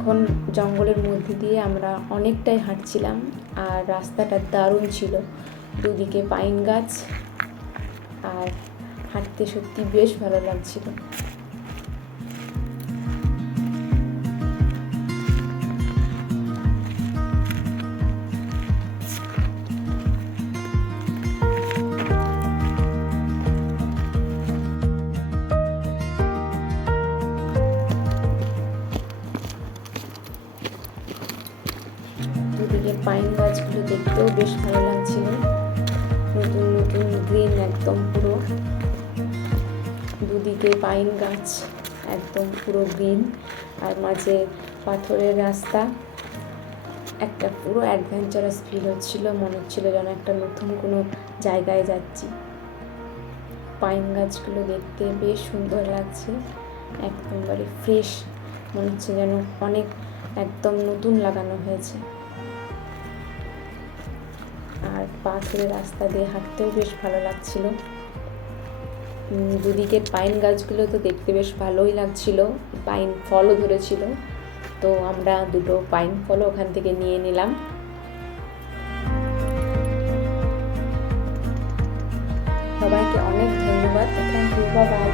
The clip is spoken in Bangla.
এখন জঙ্গলের মধ্যে দিয়ে আমরা অনেকটাই হাঁটছিলাম, আর রাস্তাটা দারুণ ছিল, দুদিকে পাইন গাছ, আর হাঁটতে সত্যি বেশ ভালো লাগছিল। দুদিকে পাইন গাছগুলো দেখতেও বেশ ভালো লাগছিল, নতুন নতুন গ্রিন একদম পুরো, দুদিকে পাইন গাছ একদম পুরো গ্রিন, আর মাঝে পাথরের রাস্তা। একটা পুরো অ্যাডভেঞ্চারাস ফিল হচ্ছিল, মনে হচ্ছিল যেন একটা নতুন কোনো জায়গায় যাচ্ছি। পাইন গাছগুলো দেখতে বেশ সুন্দর লাগছে, একদমবারে ফ্রেশ, মনে হচ্ছে যেন অনেক একদম নতুন লাগানো হয়েছে। আর পাথরের রাস্তা দিয়ে হাঁটতেও বেশ ভালো লাগছিল। দুদিকে পাইন গাছগুলো তো দেখতে বেশ ভালোই লাগছিল, পাইন ফলও ধরেছিল, তো আমরা দুটো পাইন ফলও ওখান থেকে নিয়ে নিলাম। সবাইকে অনেক ধন্যবাদ, থ্যাংক ইউ, বাই বাই।